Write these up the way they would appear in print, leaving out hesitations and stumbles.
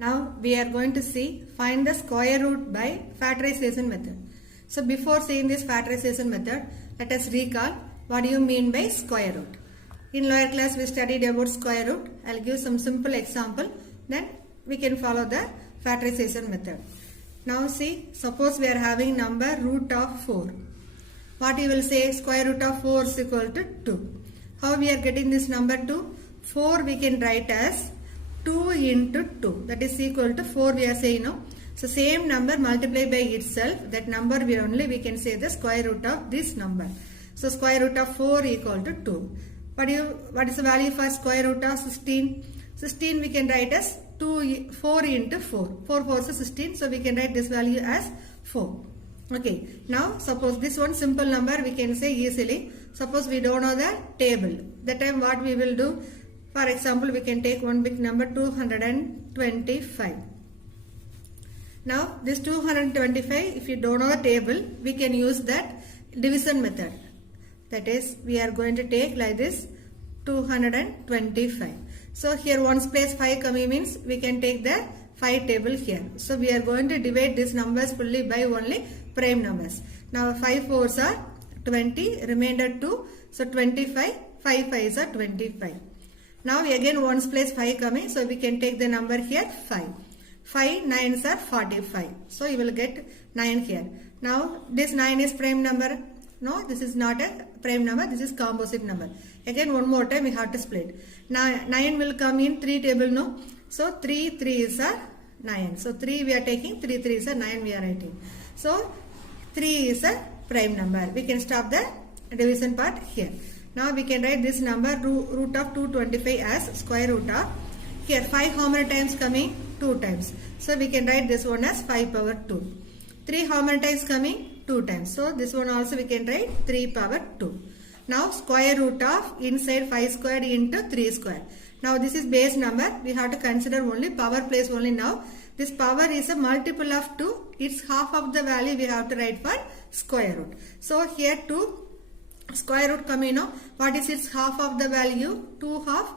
Now we are going to see find the square root by factorization method. So before seeing this factorization method, let us recall what do you mean by square root. In lower class we studied about square root. I will give some simple example, then we can follow the factorization method. Now see, suppose we are having number root of 4. What you will say, square root of 4 is equal to 2. How we are getting this number 2? 4 we can write as 2 into 2, that is equal to 4 we are saying no. So same number multiplied by itself, that number we can say the square root of this number. So square root of 4 equal to 2. What is the value for square root of 16? 16 we can write as 4 into 4. 4 4 is 16, so we can write this value as 4. Okay, now suppose this one simple number we can say easily. Suppose we don't know the table. That time what we will do? For example, we can take one big number 225. Now this 225, if you don't know the table, we can use that division method. That is, we are going to take like this 225. So here 1's place 5 coming means we can take the 5 table here. So we are going to divide these numbers fully by only prime numbers. Now 5 4s are 20, remainder 2. So 25, 5 5s are 25. Now again 1's place 5 coming, so we can take the number here 5. 5 9s are 45. So you will get 9 here. Now this 9 is prime number. No, this is not a prime number, this is composite number. Again one more time we have to split. Now 9 will come in 3 table, no. So 3 3s are 9. So 3 we are taking, 3 3s are 9 we are writing. So 3 is a prime number. We can stop the division part here. Now we can write this number root of 225 as square root of, here 5 how many times coming? 2 times. So we can write this one as 5 power 2. 3 how many times coming? 2 times. So this one also we can write 3 power 2. Now square root of inside 5 squared into 3 squared. Now this is base number. We have to consider only power place only now. This power is a multiple of 2. It's half of the value we have to write for square root. So here 2 square root coming now. What is its half of the value? 2 half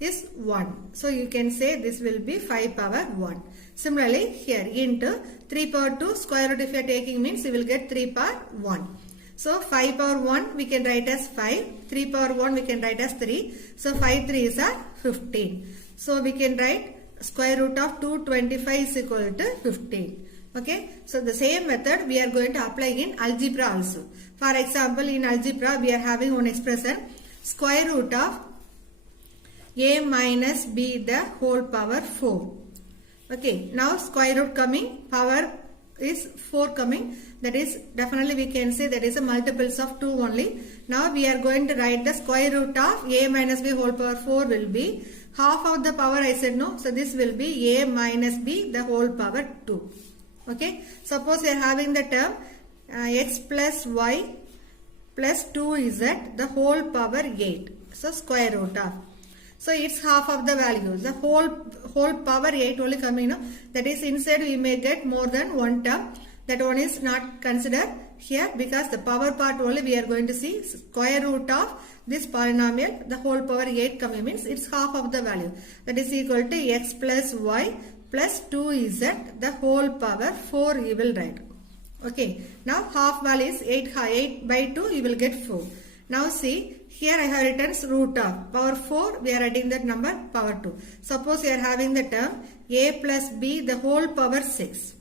is 1. So you can say this will be 5 power 1. Similarly here into 3 power 2 square root if you are taking means you will get 3 power 1. So 5 power 1 we can write as 5. 3 power 1 we can write as 3. So 5 3s are 15. So we can write square root of 225 is equal to 15. Okay, so the same method we are going to apply in algebra also. For example, in algebra we are having one expression square root of a minus b the whole power 4. Okay, now square root coming, power is 4 coming, that is definitely we can say that is a multiples of 2 only. Now we are going to write the square root of a minus b whole power 4 will be half of the power I said no. So this will be a minus b the whole power 2. Okay, suppose we are having the term x plus y plus 2z the whole power 8. So square root of. So it's half of the values. The whole power 8 only coming now. That is inside we may get more than one term. That one is not considered here because the power part only we are going to see square root of this polynomial. The whole power 8 coming means it's half of the value. That is equal to x plus y plus 2z the whole power 4 you will write. Okay. Now half value is 8 by 2 you will get 4. Now see, here I have written root of power 4, we are writing that number power 2. Suppose you are having the term a plus b the whole power 6.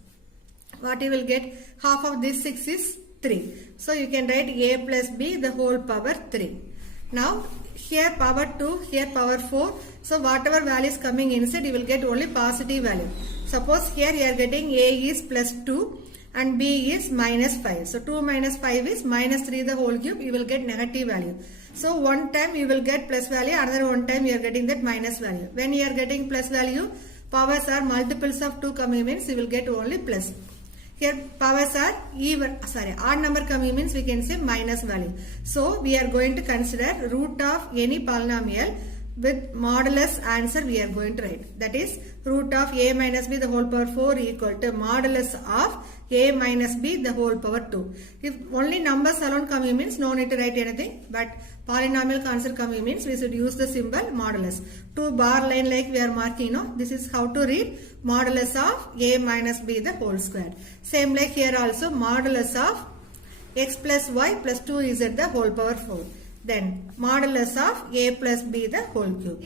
What you will get? Half of this 6 is 3. So you can write a plus b the whole power 3. Now here power 2, here power 4. So whatever value is coming inside you will get only positive value. Suppose here you are getting a is plus 2. And b is minus 5. So 2 minus 5 is minus 3 the whole cube. You will get negative value. So one time you will get plus value. Another one time you are getting that minus value. When you are getting plus value, powers are multiples of 2 coming means you will get only plus. Here powers are odd number coming means we can say minus value. So we are going to consider root of any polynomial with modulus answer we are going to write. That is root of a minus b the whole power 4 equal to modulus of a minus b the whole power 2. If only numbers alone coming means no need to write anything, but polynomial concept coming means we should use the symbol modulus. 2 bar line like we are marking, this is how to read modulus of a minus b the whole square. Same like here also modulus of x plus y plus 2z the whole power 4. Then modulus of a plus b the whole cube.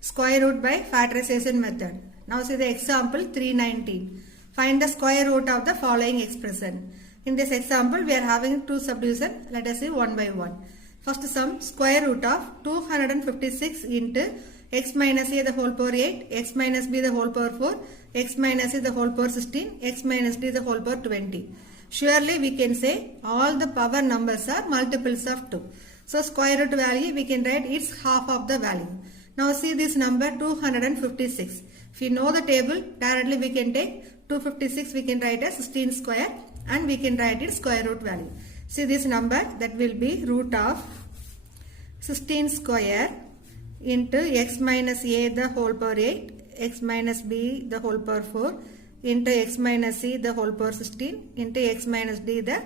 Square root by factorization method. Now see the example 319. Find the square root of the following expression. In this example we are having two subdivision. Let us see one by one. First sum, square root of 256 into x minus a the whole power 8, x minus b the whole power 4, x minus a the whole power 16, x minus d the whole power 20. Surely we can say all the power numbers are multiples of 2. So square root value we can write it's half of the value. Now see this number 256. If you know the table, directly we can take 256, we can write as 16 square and we can write its square root value. See this number, that will be root of 16 square into x minus a the whole power 8, x minus b the whole power 4 into x minus c the whole power 16 into x minus d the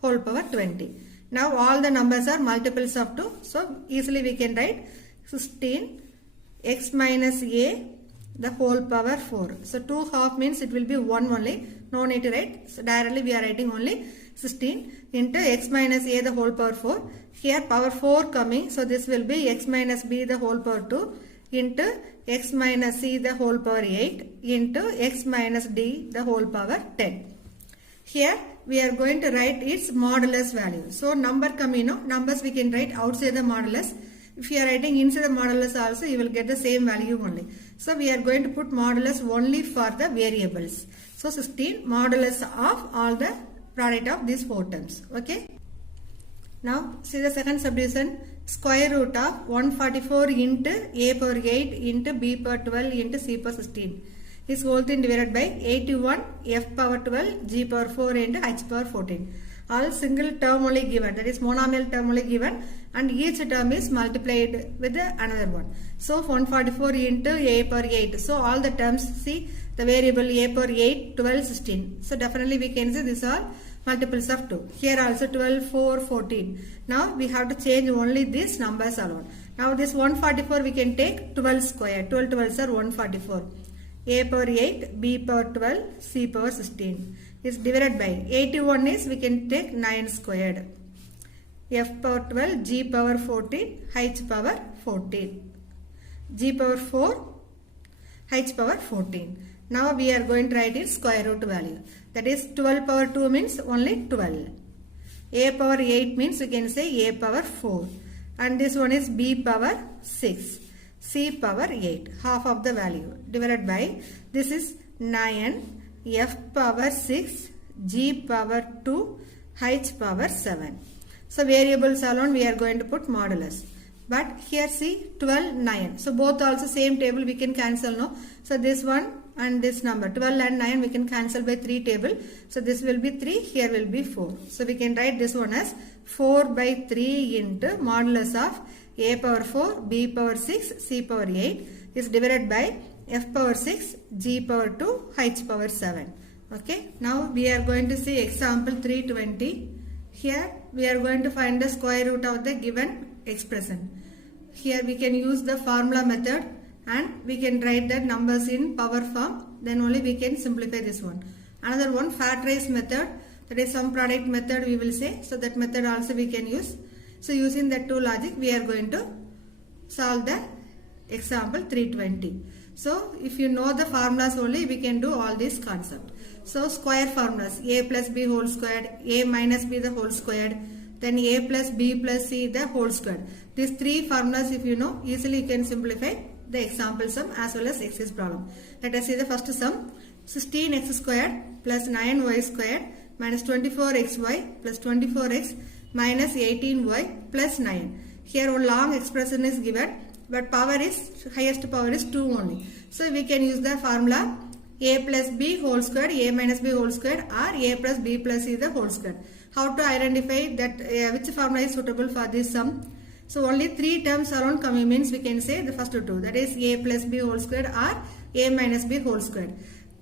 whole power 20. Now all the numbers are multiples of 2. So easily we can write 16 x minus a the whole power 4. So 2 half means it will be 1 only. No need to write. So directly we are writing only 16 into x minus a the whole power 4. Here power 4 coming. So this will be x minus b the whole power 2 into x minus c the whole power 8 into x minus d the whole power 10. Here we are going to write its modulus value. So number coming, numbers we can write outside the modulus. If you are writing inside the modulus also, you will get the same value only. So we are going to put modulus only for the variables. So 16 modulus of all the product of these 4 terms. Okay. Now see the second subdivision. Square root of 144 into a power 8 into b power 12 into c power 16. This whole thing divided by 81 f power 12 g power 4 into h power 14. All single term only given, that is monomial term only given, and each term is multiplied with another one. So 144 into a power 8. So all the terms, see the variable a power 8, 12, 16. So definitely we can say these are multiples of 2. Here also 12, 4, 14. Now we have to change only these numbers alone. Now this 144 we can take 12 square. 12 12s are 144. A power 8, b power 12, c power 16 is divided by 81 is we can take 9 squared. F power 12, g power 14, h power 14. G power 4, h power 14. Now we are going to write its square root value. That is 12 power 2 means only 12. A power 8 means we can say a power 4. And this one is b power 6. C power 8, half of the value, divided by, this is 9, f power 6, g power 2, h power 7. So variables alone we are going to put modulus. But here see 12, 9. So both also same table we can cancel, no? So this one and this number 12 and 9 we can cancel by 3 table. So this will be 3, here will be 4. So we can write this one as 4 by 3 into modulus of a power 4, b power 6, c power 8 is divided by f power 6, g power 2, h power 7. Okay. Now we are going to see example 320. Here we are going to find the square root of the given expression. Here we can use the formula method and we can write the numbers in power form. Then only we can simplify this one. Another one, factorize method, that is sum product method we will say. So that method also we can use. So using that two logic we are going to solve the example 320. So if you know the formulas only we can do all these concepts. So square formulas, a plus b whole squared, a minus b the whole squared, then a plus b plus c the whole squared. These 3 formulas if you know, easily you can simplify the example sum as well as exercise problem. Let us see the first sum. 16x squared plus 9y squared minus 24xy plus 24x minus 18y plus 9. Here one long expression is given, but power is, highest power is 2 only. So we can use the formula a plus b whole squared, a minus b whole squared, or a plus b plus c the whole squared. How to identify that which formula is suitable for this sum? So only 3 terms around coming means we can say the first 2, that is a plus b whole squared or a minus b whole squared.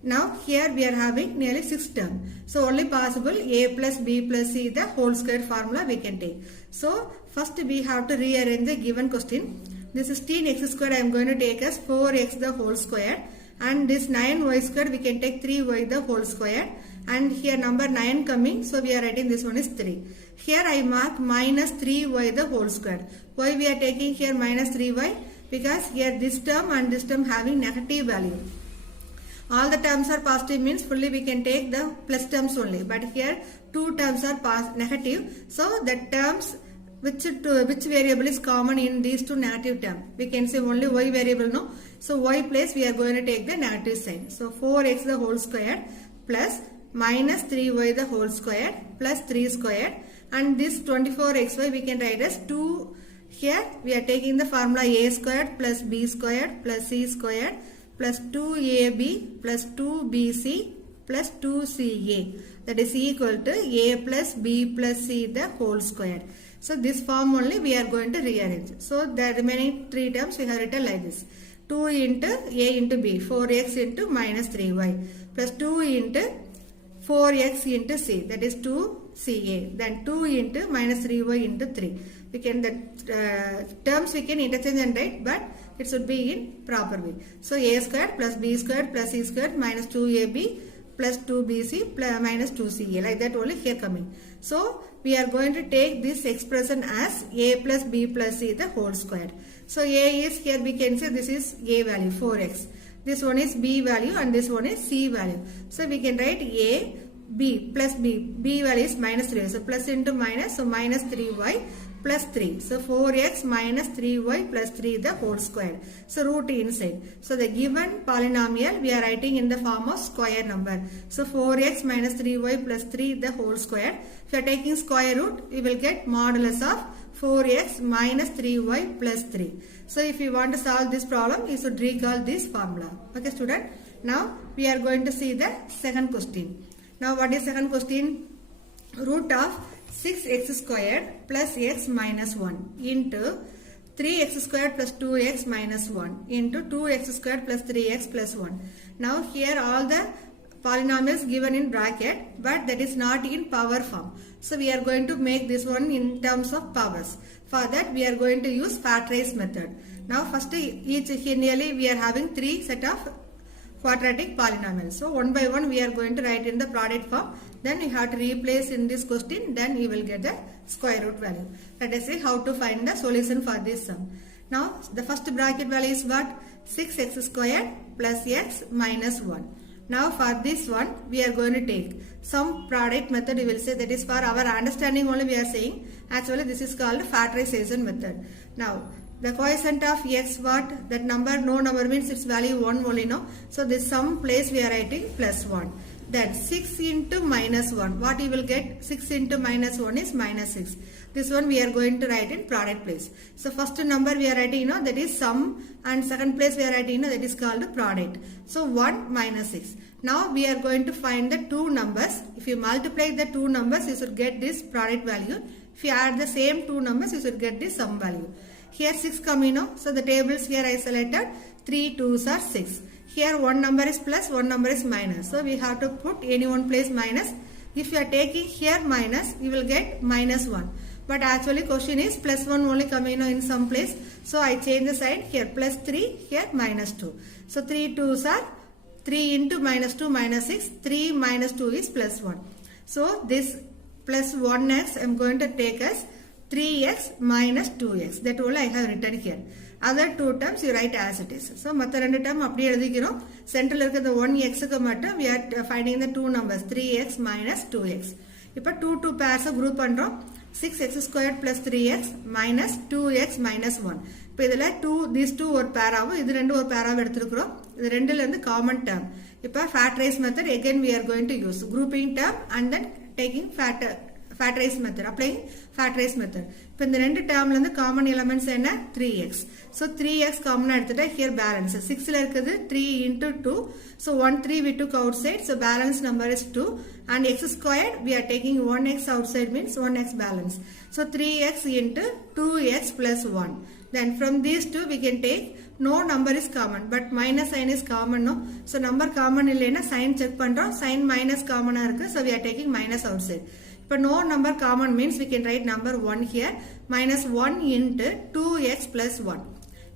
Now here we are having nearly 6 terms. So only possible a plus b plus c the whole square formula we can take. So first we have to rearrange the given question. This 16x squared I am going to take as 4x the whole square, and this 9y squared we can take 3y the whole square, and here number 9 coming, so we are writing this one is 3. Here I mark minus 3y the whole square. Why we are taking here minus 3y? Because here this term and this term having negative value. All the terms are positive means fully we can take the plus terms only, but here two terms are negative, so the terms which variable is common in these two negative terms, we can say only y variable, no? So y place we are going to take the negative sign. So 4x the whole square plus minus 3y the whole square plus 3 square, and this 24xy we can write as 2. Here we are taking the formula a squared plus b squared plus c squared plus 2ab plus 2bc plus 2ca, that is equal to a plus b plus c the whole square. So this form only we are going to rearrange. So the remaining 3 terms we have written like this: 2 into a into b, 4x into minus 3y plus 2 into 4x into c, that is 2ca, then 2 into minus 3y into 3. We can terms we can interchange and write, but it should be in proper way. So a squared plus b squared plus c squared minus 2ab plus 2bc plus minus 2ca, like that only here coming. So we are going to take this expression as a plus b plus c the whole square. So a is, here we can say this is a value 4x, this one is b value, and this one is c value. So we can write a b plus b value is minus 3, so plus into minus, so minus 3y plus 3. So 4x minus 3y plus 3 the whole square. So root inside. So the given polynomial we are writing in the form of square number. So 4x minus 3y plus 3 the whole square. If you are taking square root, we will get modulus of 4x minus 3y plus 3. So if you want to solve this problem, you should recall this formula. Okay student. Now we are going to see the second question. Now what is second question? Root of 6x squared plus x minus 1 into 3x squared plus 2x minus 1 into 2x squared plus 3x plus 1. Now here all the polynomials given in bracket, but that is not in power form. So we are going to make this one in terms of powers. For that we are going to use factorize method. Now first each here nearly we are having 3 set of quadratic polynomials. So one by one we are going to write in the product form. Then you have to replace in this question, then you will get the square root value. Let us see how to find the solution for this sum. Now the first bracket value is what? 6x squared plus x minus 1. Now for this one we are going to take some product method, we will say, that is for our understanding only we are saying. Actually this is called factorization method. Now the quotient of x, what? That number, no number means its value 1 only, no? So this sum place we are writing plus 1. Then 6 into minus 1. What you will get? 6 into minus 1 is minus 6. This one we are going to write in product place. So first number we are writing, that is sum, and second place we are writing, that is called product. So 1 minus 6. Now we are going to find the two numbers. If you multiply the two numbers, you should get this product value. If you add the same two numbers, you should get this sum value. Here 6 coming, so the tables here I selected 3 2s are 6. Here one number is plus, one number is minus. So we have to put any one place minus. If you are taking here minus, you will get minus 1. But actually question is plus 1 only coming in some place. So I change the sign, here plus 3, here minus 2. So 3 2s are 3 into minus 2 minus 6. 3 minus 2 is plus 1. So this plus 1x I am going to take as 3x minus 2x. That all I have written here. Other two terms you write as it is. So மற்ற ரெண்டு term அப்படியே எழுதிக்கிறோம். Central இருக்க the 1x க்கு மட்டும் we are finding the two numbers 3x minus 2x. இப்போ 2 pairs group பண்றோம். 6x squared plus 3x minus 2x minus 1. இப்போ இதில 2 these two ஒரு pair ஆகும். இது ரெண்டு ஒரு pair ஆக எடுத்துக்கிறோம். இது ரெண்டுல இருந்து common term. இப்போ factorize method again we are going to use grouping term and then taking factorize method, applying factorize method. இப்போ இந்த ரெண்டு termல இருந்து common elements என்ன? 3x. So 3x common எடுத்துட்டா here balance. 6ல இருக்குது 3 into 2. So 1 3 we took outside. So balance number is 2. And x squared we are taking 1x outside means 1x balance. So 3x into 2x plus 1. Then from these two we can take no number is common, but minus sign is common, no? So number common illena sign check pandrom, sign minus common irukku, so we are taking minus outside. But no number common means we can write number 1 here, minus 1 into 2x plus 1.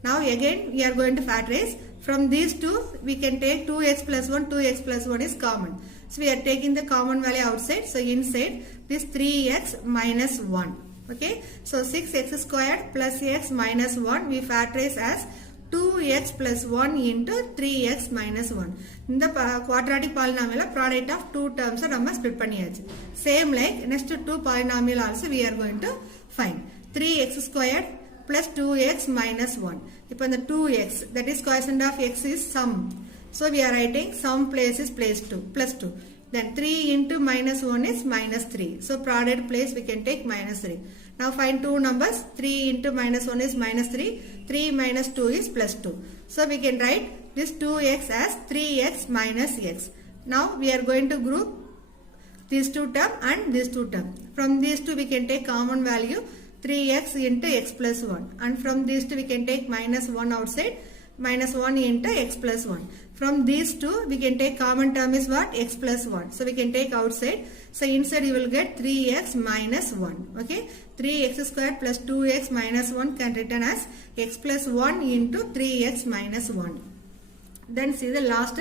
Now again we are going to factorize. From these two we can take 2x plus 1, 2x plus 1 is common. So we are taking the common value outside, so inside this 3x minus 1. Okay, so 6x squared plus x minus 1 we factorize as 2x plus 1 into 3x minus 1. In the quadratic polynomial, product of two terms are split panniyachu. Same like next two polynomial also we are going to find. 3x squared plus 2x minus 1. Upon the 2x, that is quotient of x is sum. So we are writing sum place is plus 2. Then 3 into minus 1 is minus 3. So product place we can take minus 3. Now find two numbers. 3 into minus 1 is minus 3. 3 minus 2 is plus 2. So we can write this 2x as 3x minus x. Now we are going to group these two terms and these two terms. From these two we can take common value 3x into x plus 1. And from these two we can take minus 1 outside. Minus 1 into x plus 1. From these two we can take common term is what? X plus 1. So we can take outside. So inside you will get 3x minus 1. Okay. 3x squared plus 2x minus 1 can written as x plus 1 into 3x minus 1. Then see the last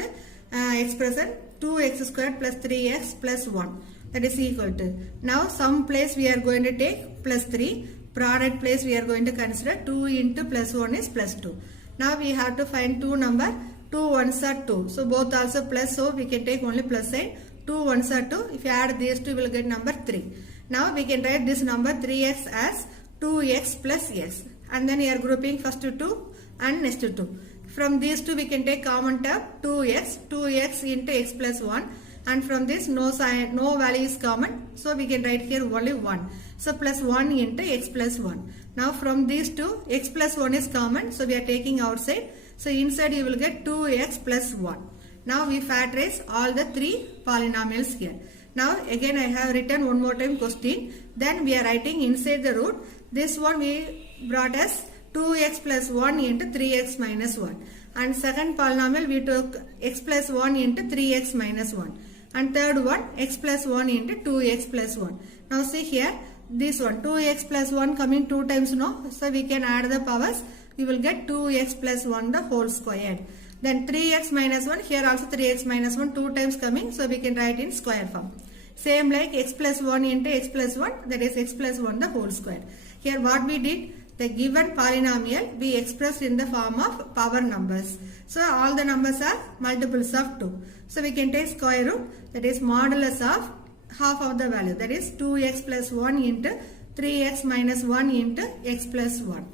expression 2x squared plus 3x plus 1. That is equal to. Now sum place we are going to take plus 3. Product place we are going to consider 2 into plus 1 is plus 2. Now we have to find two number. 2 ones are 2. So both also plus, so we can take only plus sign. 2 ones are 2. If you add these two, we will get number 3. Now we can write this number 3x as 2x plus x. And then we are grouping first 2 and next 2. From these two we can take common term 2x. 2x into x plus 1. And from this no sign, no value is common. So we can write here only 1. So plus 1 into x plus 1. Now from these two, x plus 1 is common. So we are taking outside. So inside you will get 2x plus 1. Now we factorize all the three polynomials here. Now again I have written one more time question. Then we are writing inside the root. This one we brought as 2x plus 1 into 3x minus 1. And second polynomial we took x plus 1 into 3x minus 1. And third one x plus 1 into 2x plus 1. Now see here. This one 2x plus 1 coming 2 times, no? So we can add the powers. We will get 2x plus 1 the whole squared. Then 3x minus 1. Here also 3x minus 1 2 times coming. So we can write in square form. Same like x plus 1 into x plus 1. That is x plus 1 the whole square. Here what we did. The given polynomial we expressed in the form of power numbers. So all the numbers are multiples of 2. So we can take square root. That is modulus of half of the value, that is 2x plus 1 into 3x minus 1 into x plus 1.